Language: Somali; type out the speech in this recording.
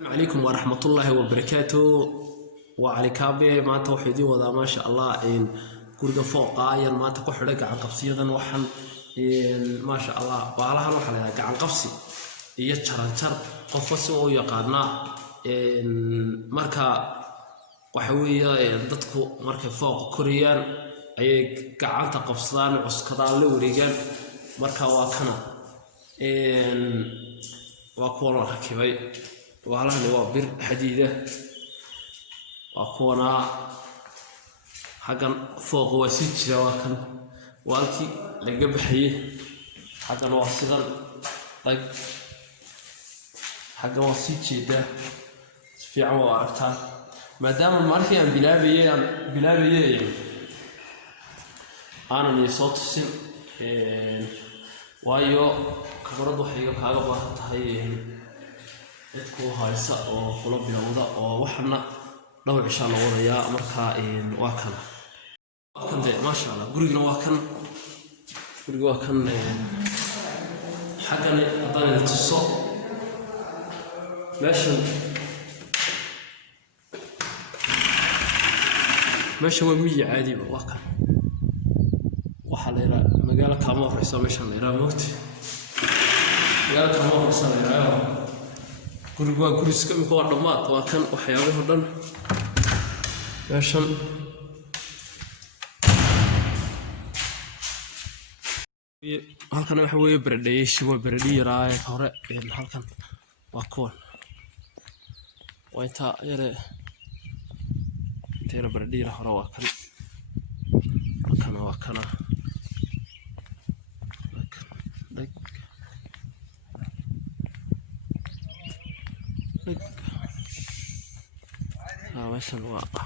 عليكم ورحمة الله وبركاته وعلى كابي ما توحيدي وذا ما شاء الله إن كل فوق عين ما تكحرك عن قفصي ذا وحن إن ما شاء الله وعلى هروح على عن قفصي يتشرنشر قفصه يقارنا إن مركا وحوية ضدكو مركا فوق كوريان أي قعان تقفصان عسكران لوريجان مركا واكنا إن وكونا حكيمي وعلى نوابر حديدة وأكونا حقا فوق وسيج جواكن والكي لقب حيه حقا واصلا طيب حقا وسيج جدا في عمو أرتان ما دام ماركي أن بلابي أنا من صوت السن وايو كبرد وحيقا كاغا باهت هاي dadku haysa oo kula bilowda oo waxna dhowr cisha la wadaya marka waa kan ma sha Allah guriga waa kan xaqani hadana tuso meesha waa miyi caadi waa kan waxa la yiraahdaa magaalo kama horeyso meesha la yiraahdo waqti magaalo kama horeyso la yiraahdo guriga guriska imika waa dhamaad waa kan waxyaabaha dhan meeshan halkan waxa weeye baradheeshi waa baradhii yaraa hore halkan waa koon waa inta yare inteera baradhii hore waa kana ماشي الواقع